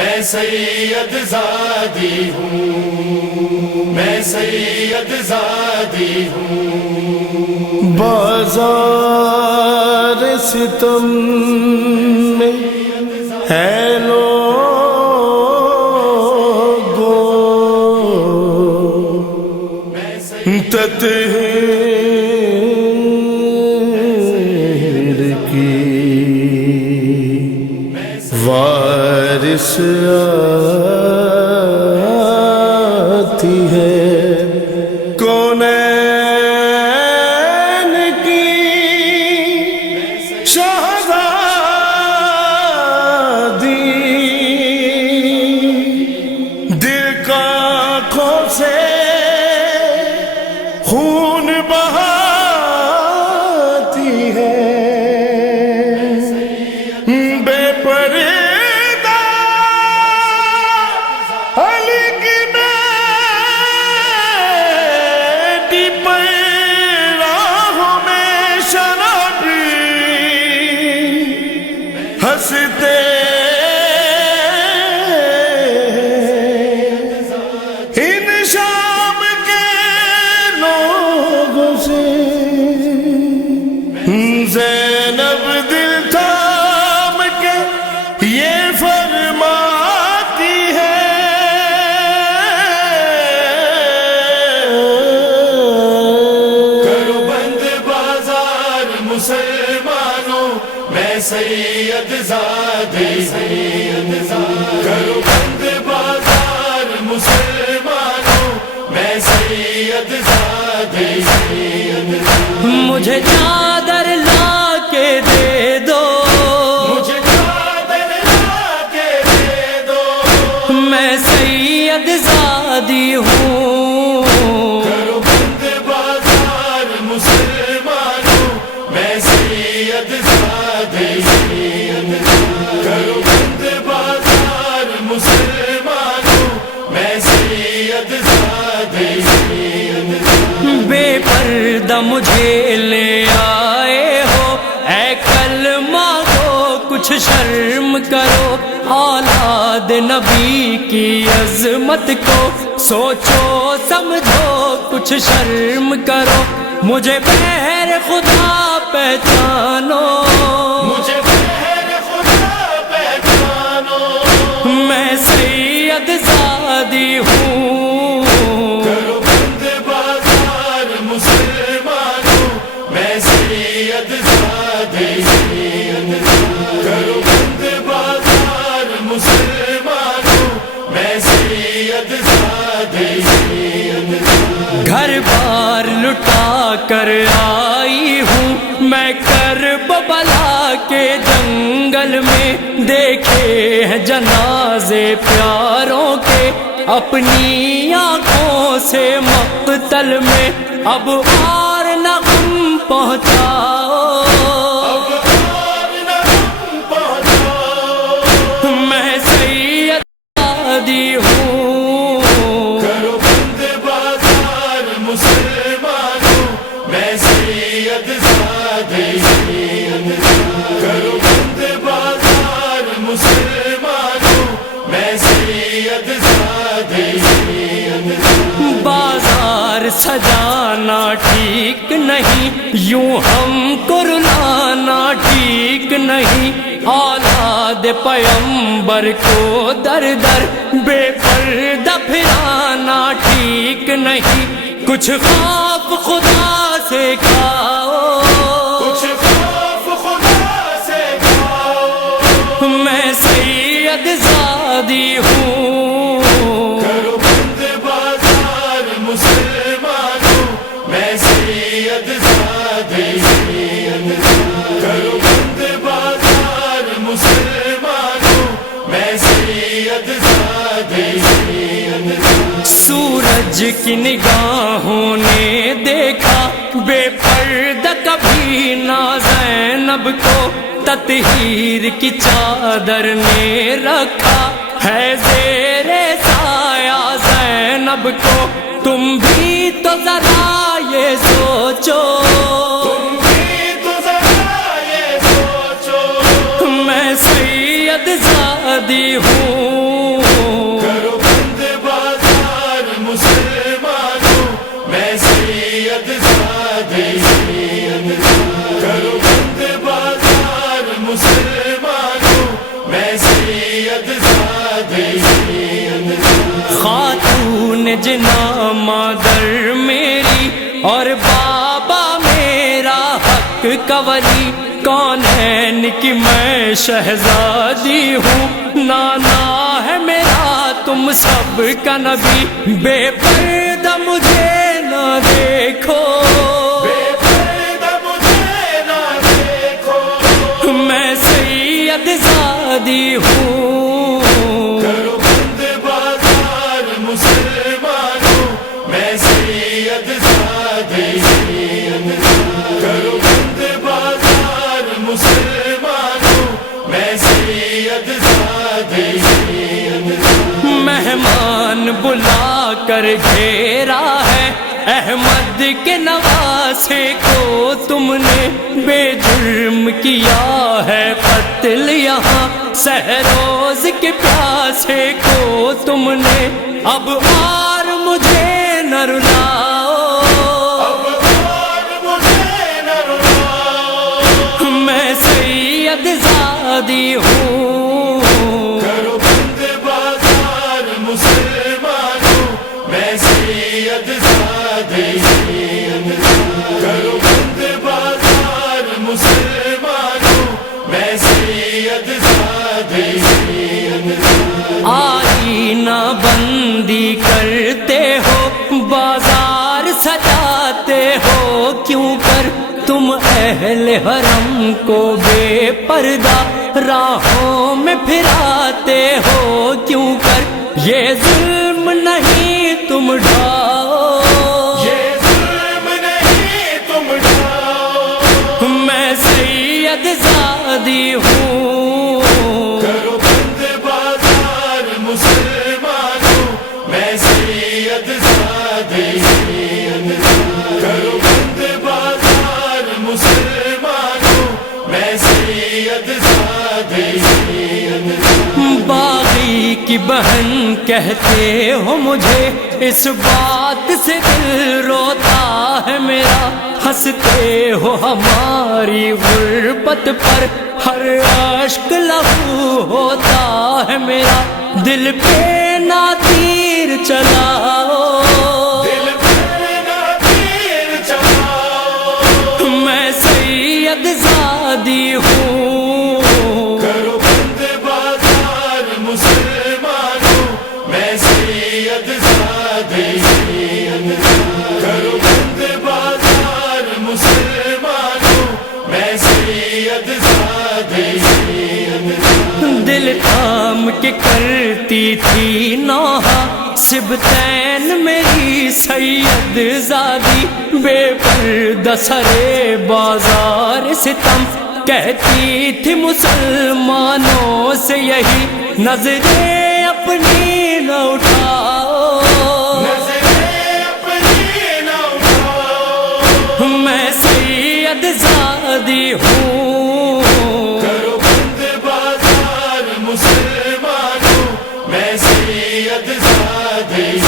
میں سید زادی ہوں، میں سید زادی ہوں۔ بازار ستم میں ہے لوگوں، تطہیر کی وارث آتی ہے، کونین کی شہزادی، دل کا آنکھوں سے خون بہاتی ہے، بے پردہ علی کی بیٹی پر راہوں میں شرابی ہنستے ان شام کے لوگوں سے، زینب دل تھام کے یہ فرماتی ہے، کرو بند بازار مسلمانوں، میں سید زادی ہوں۔ کرو بند بازار مسلمانوں، میں سید زادی ہوں۔ مجھے چادر لا کے دے دو، مجھے چادر لا کے دے دو، میں سید زادی ہوں۔ کرو بند بازار مسلمانوں، میں سید زادی ہوں۔ کرو بند بازار مسلمانوں، میں سید زادی ہوں۔ بے پردہ مجھے لے آئے ہو، اے کلمہ کو کچھ شرم کرو، اولاد نبی کی عظمت کو سوچو سمجھو کچھ شرم کرو، مجھے بہر خدا پہچانو، مجھے بہر خدا پہچانو، میں سید زادی ہوں۔ کرو بند بازار مسلمانوں، میں سید زادی ہوں۔ کرو بند بازار مسلمانوں، میں سید زادی ہوں۔ گھر بار لٹا کر آئی ہوں میں کربلا کے جنگل میں، دیکھے ہیں جنازے پیاروں کے اپنی آنکھوں سے مقتل میں، اب اور نہ غم پہنچاؤ، میں سید زادی ہوں۔ کرو بند بازار مسلمانوں، میں سید زادی ہوں۔ کرو بند بازار مسلمانوں، میں سید زادی ہوں۔ بازار سجانا ٹھیک نہیں، یوں ہم کو رلانا ٹھیک نہیں، اولاد پیغمبر کو در در بے پردہ پھرانا ٹھیک نہیں، کچھ خوف خدا سے کھاؤ، کچھ خوف خدا سے کھاؤ، میں سید زادی ہوں۔ کرو بند بازار مسلمانوں، میں سید زادی ہوں۔ کرو بند بازار مسلمانوں، میں سید زادی ہوں۔ سورج کی نگاہوں نے دیکھا بے پردہ کبھی نہ زینب کو، تطہیر کی چادر نے رکھا ہے زیر سایہ زینب کو، تم بھی تو ذرا یہ سوچو، تم بھی تو ذرا یہ سوچو، میں سید زادی ہوں۔ جنا مادر میری اور بابا میرا حق کا ولی، کونین کی میں شہزادی ہوں، نانا ہے میرا تم سب کا نبی، بے پردہ مجھے نہ دیکھو، بے پردہ مجھے نہ دیکھو، میں سید زادی ہوں، کرو بند بازار مسلمانوں، میں سید زادی ہوں، کرو بند بازار مسلمانوں، میں سید زادی ہوں، مہمان بلا کر گھیرا ہے احمد کے نواسے کو تم نے، بے جرم کیا ہے قتل یہاں سہروز کے پیاسے کو تم نے، اب اور مجھے نہ رلاؤ، اب اور مجھے نہ رلاؤ، میں سید زادی ہوں، کرو بند بازار مسلمانوں، میں سید زادی ہوں، کرو بند بازار مسلمانوں، میں سید زادی ہوں، آئینہ بندی کرتے ہو، بازار سجاتے ہو کیوں کر، تم اہل حرم کو بے پردہ راہوں میں پھراتے ہو کیوں کر، یہ ظلم نہیں تم ڈھاؤ، یہ ظلم نہیں تم ڈھاؤ، میں سید زادی ہوں، کرو بند بازار مسلمانوں، میں سید زادی ہوں، کرو بند بازار مسلمانوں، میں سید زادی ہوں، باغی کی بہن کہتے ہو مجھے، اس بات سے دل روتا ہے میرا، ہنستے ہو ہماری غربت پر، ہر اشک لہو ہوتا ہے میرا، دل پہ نہ تیر چلاؤ، دل پہ نہ تیر چلاؤ، میں سید زادی ہوں، کرو بند بازار مسلمانوں، میں سید زادی ہوں، کرو بند بازار مسلمانوں، میں سید زادی ہوں، دل تھام کے کرتی تھی نوحہ سبتین میری سید زادی، بے پردہ سرے بازار ستم، کہتی تھی مسلمانوں سے یہی، نظریں اپنی نہ اٹھاؤ، نظریں اپنی نہ اٹھاؤ، میں سید زادی ہوں، کرو بند بازار مسلمانوں، میں سید زادی